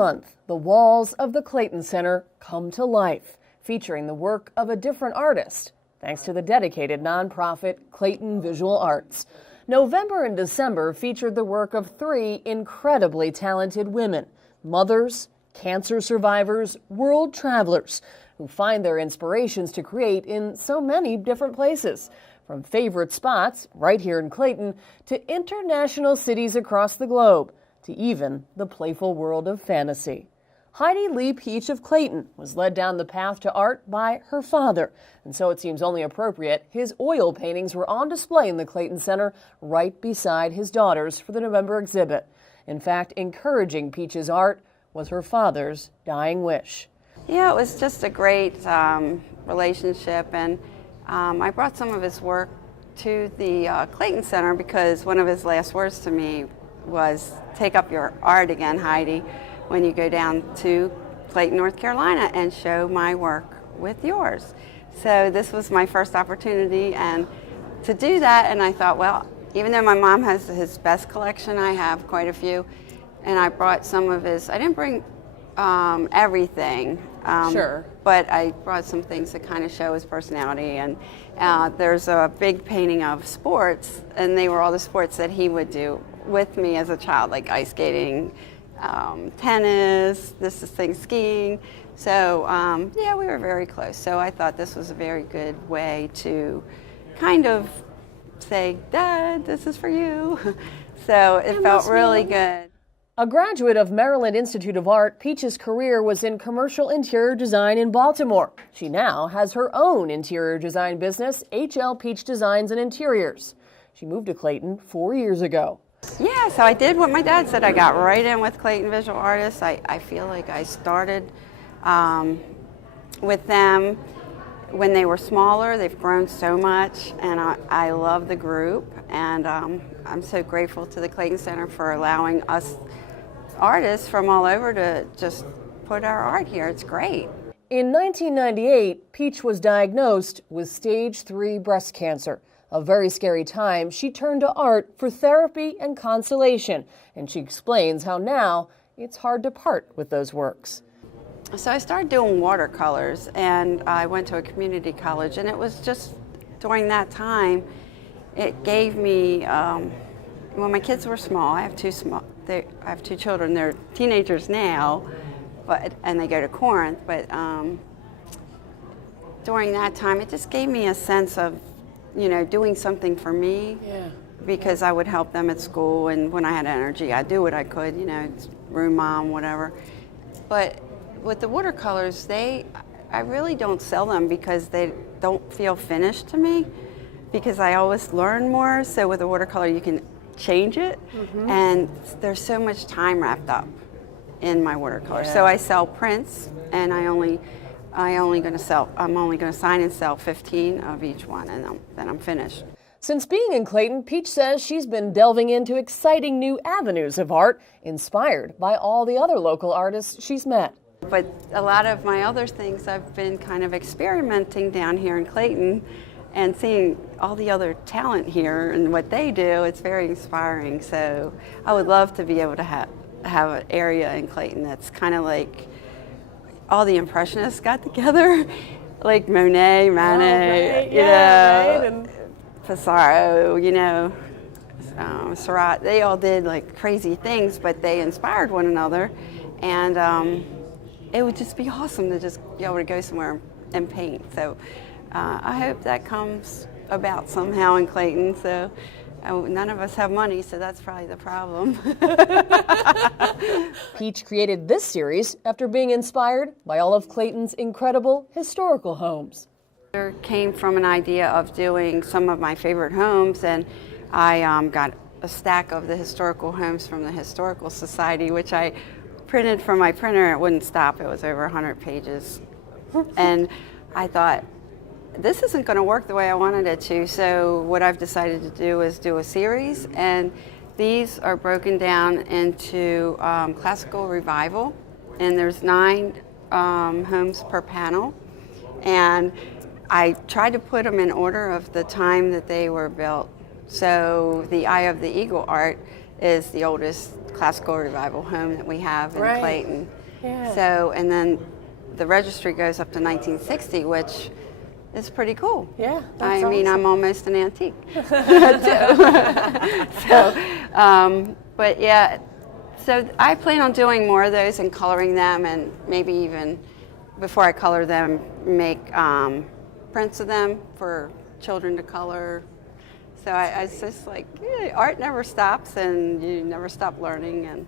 month, the walls of the Clayton Center come to life, featuring the work of a different artist, thanks to the dedicated nonprofit Clayton Visual Arts. November and December featured the work of 3 incredibly talented women, mothers, cancer survivors, world travelers, who find their inspirations to create in so many different places, from favorite spots right here in Clayton to international cities across the globe, to even the playful world of fantasy. Heidi Lee-Peach of Clayton was led down the path to art by her father, and so it seems only appropriate his oil paintings were on display in the Clayton Center right beside his daughter's for the November exhibit. In fact, encouraging Peach's art was her father's dying wish. Yeah, it was just a great relationship, and I brought some of his work to the Clayton Center because one of his last words to me was, "Take up your art again, Heidi, when you go down to Clayton, North Carolina, and show my work with yours." So this was my first opportunity and to do that, and I thought, well, even though my mom has his best collection, I have quite a few, and I brought some of his, I didn't bring everything, Sure. but I brought some things that kind of show his personality, and there's a big painting of sports, and they were all the sports that he would do with me as a child, like ice skating, tennis, this is thing skiing. So yeah, we were very close. So I thought this was a very good way to kind of say, "Dad, this is for you." So it felt really good. A graduate of Maryland Institute of Art, Peach's career was in commercial interior design in Baltimore. She now has her own interior design business, H.L. Peach Designs and Interiors. She moved to Clayton 4 years ago. Yeah, so I did what my dad said. I got right in with Clayton Visual Artists. I feel like I started with them when they were smaller. They've grown so much, and I love the group. And I'm so grateful to the Clayton Center for allowing us artists from all over to just put our art here. It's great. In 1998, Peach was diagnosed with stage 3 breast cancer. A very scary time, she turned to art for therapy and consolation, and she explains how now it's hard to part with those works. So I started doing watercolors, and I went to a community college, and it was just during that time, it gave me, when my kids were small, I have two children, they're teenagers now, and they go to Corinth, but during that time, it just gave me a sense of, doing something for me. Yeah. Because I would help them at school, and when I had energy, I'd do what I could, room mom, whatever. But with the watercolors, I really don't sell them because they don't feel finished to me, because I always learn more. So with a watercolor, you can change it, and there's so much time wrapped up in my watercolor. Yeah. So I sell prints, and I'm only going to sign and sell 15 of each one, and then I'm finished. Since being in Clayton, Peach says she's been delving into exciting new avenues of art, inspired by all the other local artists she's met. But a lot of my other things, I've been kind of experimenting down here in Clayton and seeing all the other talent here and what they do. It's very inspiring. So I would love to be able to have an area in Clayton that's kind of like all the Impressionists got together, like Monet, Manet, And Pissarro, Seurat. They all did like crazy things, but they inspired one another, and it would just be awesome to just be able to go somewhere and paint. So I hope that comes about somehow in Clayton. So none of us have money, so that's probably the problem. Peach created this series after being inspired by all of Clayton's incredible historical homes. It came from an idea of doing some of my favorite homes, and I got a stack of the historical homes from the Historical Society, which I printed from my printer. It wouldn't stop. It was over 100 pages. And I thought, this isn't going to work the way I wanted it to, so what I've decided to do is do a series, and these are broken down into classical revival, and there's 9 homes per panel, and I tried to put them in order of the time that they were built. So the Eye of the Eagle art is the oldest classical revival home that we have in Right. Clayton. Yeah. So, and then the registry goes up to 1960, which is pretty cool. Yeah, I that's mean, awesome. I'm almost an antique. But yeah, so I plan on doing more of those and coloring them, and maybe even before I color them, make prints of them for children to color. So I was just like, yeah, art never stops, and you never stop learning. And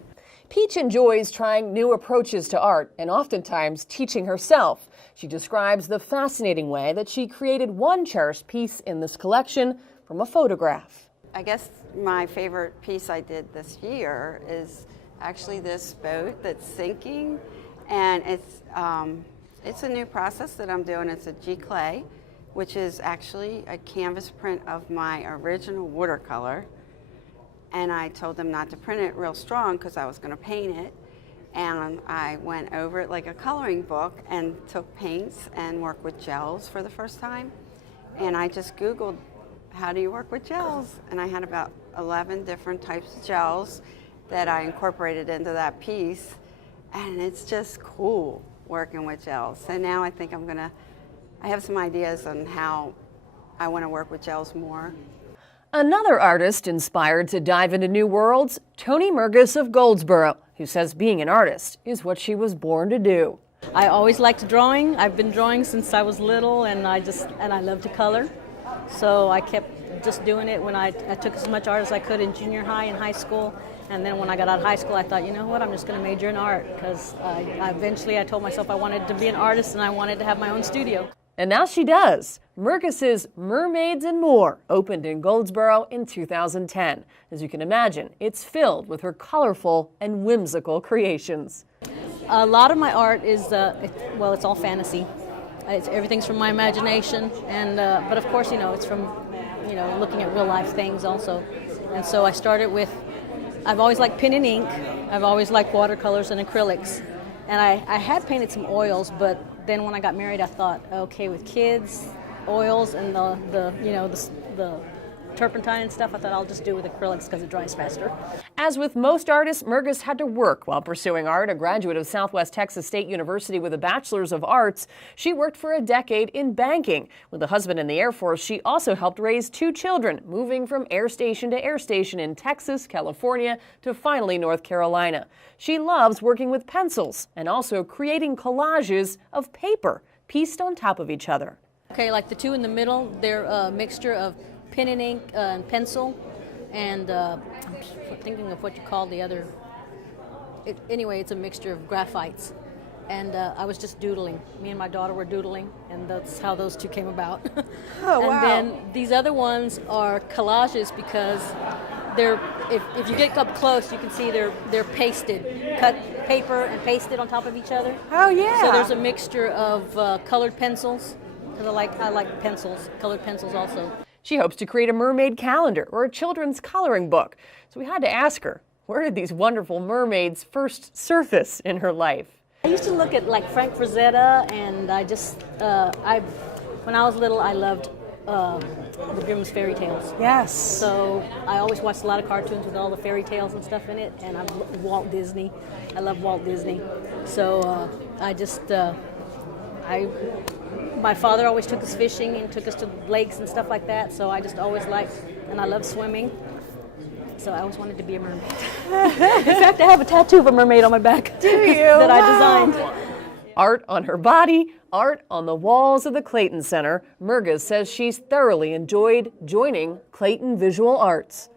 Peach enjoys trying new approaches to art and oftentimes teaching herself. She describes the fascinating way that she created one cherished piece in this collection from a photograph. I guess my favorite piece I did this year is actually this boat that's sinking, and it's a new process that I'm doing. It's a G-clay, which is actually a canvas print of my original watercolor. And I told them not to print it real strong because I was going to paint it. And I went over it like a coloring book and took paints and worked with gels for the first time. And I just Googled, how do you work with gels? And I had about 11 different types of gels that I incorporated into that piece. And it's just cool working with gels. So now I think I have some ideas on how I want to work with gels more. Another artist inspired to dive into new worlds, Toni Murgas of Goldsboro, who says being an artist is what she was born to do. I always liked drawing. I've been drawing since I was little, and I love to color. So I kept just doing it when I took as much art as I could in junior high and high school. And then when I got out of high school, I thought, you know what, I'm just going to major in art, because eventually I told myself I wanted to be an artist and I wanted to have my own studio. And now she does. Murgas's Mermaids and More opened in Goldsboro in 2010. As you can imagine, it's filled with her colorful and whimsical creations. A lot of my art is, it's all fantasy. Everything's from my imagination, and but of course, it's from, looking at real life things also. And so I started with, I've always liked pen and ink. I've always liked watercolors and acrylics. And I had painted some oils, but then when I got married, I thought, okay, with kids, oils, and the turpentine and stuff, I thought I'll just do it with acrylics because it dries faster. As with most artists, Murgas had to work while pursuing art. A graduate of Southwest Texas State University with a bachelor's of arts, she worked for a decade in banking. With a husband in the Air Force, she also helped raise 2 children, moving from air station to air station in Texas, California, to finally North Carolina. She loves working with pencils and also creating collages of paper pieced on top of each other. Okay, like the 2 in the middle, they're a mixture of pen and ink and pencil, and I'm thinking of what you call the other. Anyway, it's a mixture of graphites, and I was just doodling. Me and my daughter were doodling, and that's how those 2 came about. Oh, wow. And then these other ones are collages because they're, if you get up close, you can see they're pasted, cut paper and pasted on top of each other. Oh, yeah. So there's a mixture of colored pencils, because I like pencils, colored pencils also. She hopes to create a mermaid calendar or a children's coloring book. So we had to ask her, where did these wonderful mermaids first surface in her life? I used to look at like Frank Frazetta, and I just, when I was little, I loved the Grimm's fairy tales. Yes. So I always watched a lot of cartoons with all the fairy tales and stuff in it, and I love Walt Disney. I love Walt Disney. So my father always took us fishing and took us to lakes and stuff like that, so I just always liked, and I love swimming, so I always wanted to be a mermaid. In fact, I have a tattoo of a mermaid on my back. Do you? That I designed. Art on her body, art on the walls of the Clayton Center. Murgas says she's thoroughly enjoyed joining Clayton Visual Arts.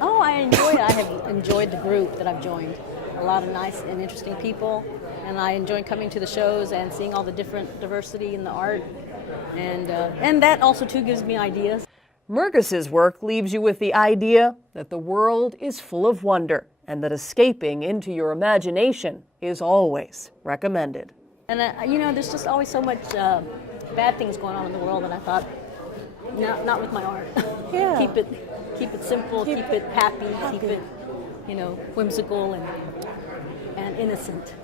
Oh, I have enjoyed the group that I've joined. A lot of nice and interesting people, and I enjoy coming to the shows and seeing all the different diversity in the art, and that also too gives me ideas. Murgas's work leaves you with the idea that the world is full of wonder and that escaping into your imagination is always recommended. And there's just always so much bad things going on in the world, and I thought, not with my art. Yeah. Keep it simple, keep it happy, keep it, whimsical and innocent.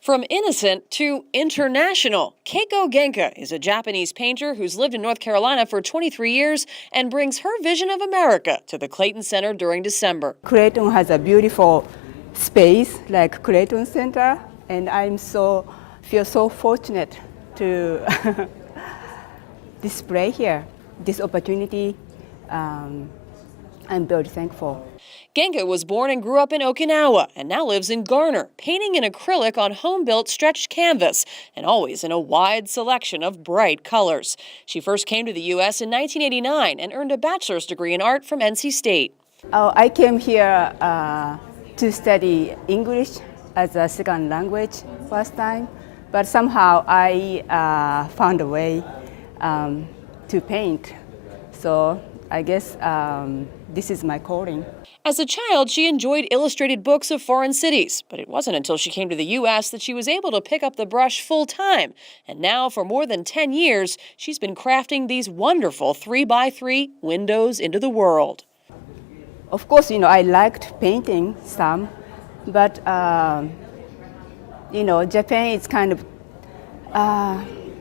From innocent to international, Keiko Genka is a Japanese painter who's lived in North Carolina for 23 years and brings her vision of America to the Clayton Center during December. Clayton has a beautiful space like Clayton Center, and feel so fortunate to display here this opportunity. I'm very thankful. Genka was born and grew up in Okinawa and now lives in Garner, painting in acrylic on home-built stretched canvas and always in a wide selection of bright colors. She first came to the U.S. in 1989 and earned a bachelor's degree in art from NC State. I came here to study English as a second language first time, but somehow I found a way to paint. So I guess this is my calling. As a child, she enjoyed illustrated books of foreign cities, but it wasn't until she came to the U.S. that she was able to pick up the brush full-time. And now, for more than 10 years, she's been crafting these wonderful 3x3 windows into the world. Of course, I liked painting some, but Japan is kind of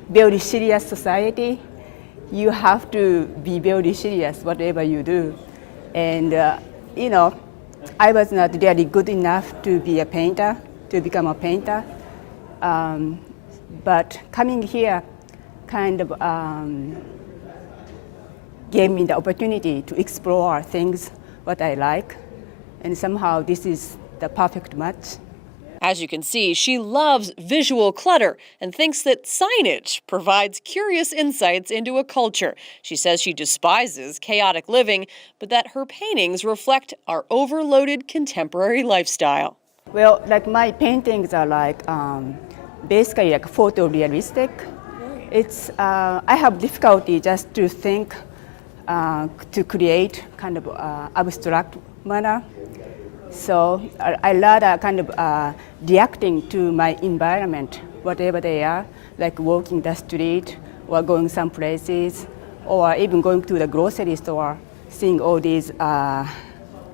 very serious society. You have to be very serious whatever you do. And, I was not really good enough to be a painter, to become a painter. But coming here kind of gave me the opportunity to explore things, what I like. And somehow this is the perfect match. As you can see, she loves visual clutter and thinks that signage provides curious insights into a culture. She says she despises chaotic living, but that her paintings reflect our overloaded contemporary lifestyle. Well, like my paintings are like basically like photorealistic. It's I have difficulty just to think to create kind of abstract manner. So I love kind of reacting to my environment, whatever they are, like walking the street or going some places, or even going to the grocery store, seeing all these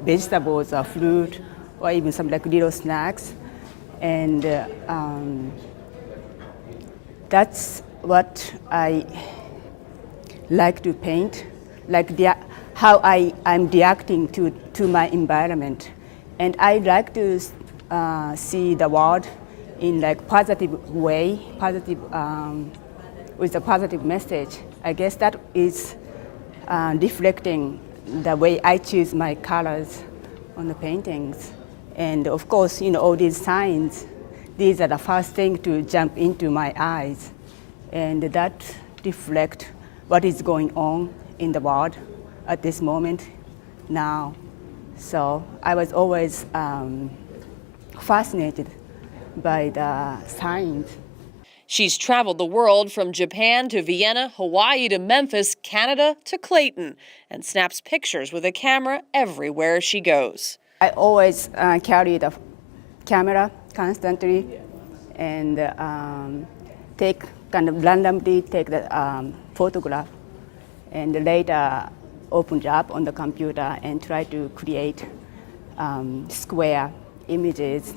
vegetables or fruit, or even some like little snacks. And that's what I like to paint, like how I'm reacting to my environment. And I like to see the world in like positive way, with a positive message. I guess that is reflecting the way I choose my colors on the paintings. And of course, all these signs, these are the first thing to jump into my eyes. And that reflect what is going on in the world at this moment now. So I was always fascinated by the signs. She's traveled the world from Japan to Vienna, Hawaii to Memphis, Canada to Clayton, and snaps pictures with a camera everywhere she goes. I always carry the camera constantly and randomly take the photograph, and later open it up on the computer and try to create square images,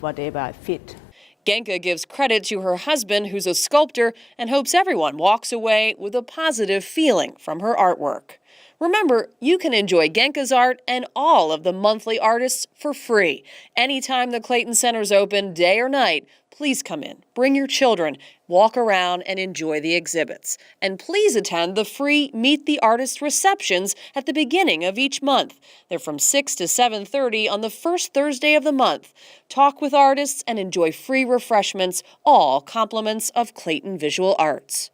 whatever fit. Genka gives credit to her husband, who's a sculptor, and hopes everyone walks away with a positive feeling from her artwork. Remember, you can enjoy Genka's art and all of the monthly artists for free. Anytime the Clayton Center's open, day or night, please come in, bring your children, walk around and enjoy the exhibits. And please attend the free Meet the Artist receptions at the beginning of each month. They're from 6 to 7:30 on the first Thursday of the month. Talk with artists and enjoy free refreshments, all compliments of Clayton Visual Arts.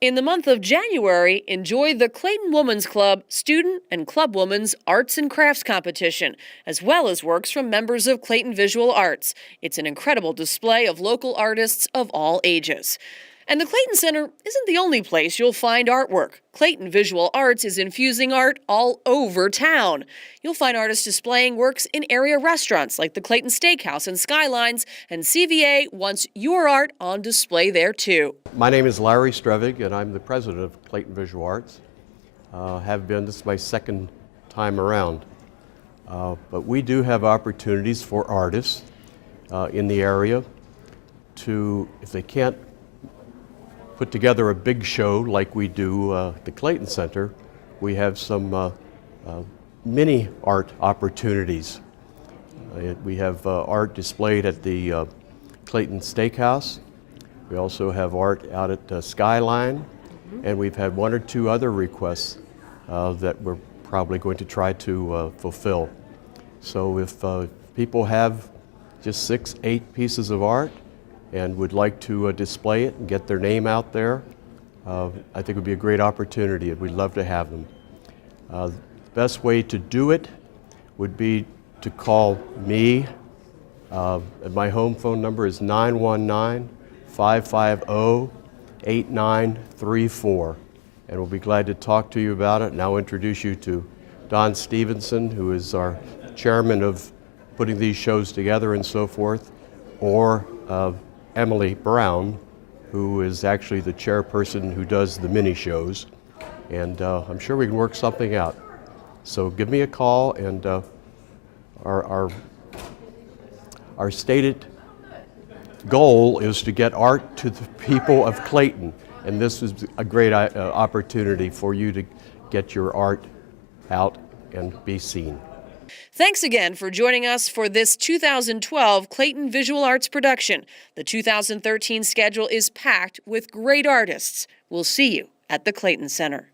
In the month of January, enjoy the Clayton Women's Club Student and Club Women's Arts and Crafts Competition, as well as works from members of Clayton Visual Arts. It's an incredible display of local artists of all ages. And the Clayton Center isn't the only place you'll find artwork. Clayton Visual Arts is infusing art all over town. You'll find artists displaying works in area restaurants like the Clayton Steakhouse and Skylines, and CVA wants your art on display there too. My name is Larry Strevig, and I'm the president of Clayton Visual Arts. This is my second time around. But we do have opportunities for artists in the area. to, if they can't put together a big show like we do at the Clayton Center, we have some mini art opportunities. We have art displayed at the Clayton Steakhouse. We also have art out at Skyline, and we've had one or two other requests that we're probably going to try to fulfill. So if people have just 6, 8 pieces of art and would like to display it and get their name out there, I think it would be a great opportunity, and we'd love to have them. The best way to do it would be to call me. My home phone number is 919-550-8934, and we'll be glad to talk to you about it. And I'll introduce you to Don Stevenson, who is our chairman of putting these shows together and so forth, or Emily Brown, who is actually the chairperson who does the mini shows, and I'm sure we can work something out. So give me a call, and our stated goal is to get art to the people of Clayton, and this is a great opportunity for you to get your art out and be seen. Thanks again for joining us for this 2012 Clayton Visual Arts production. The 2013 schedule is packed with great artists. We'll see you at the Clayton Center.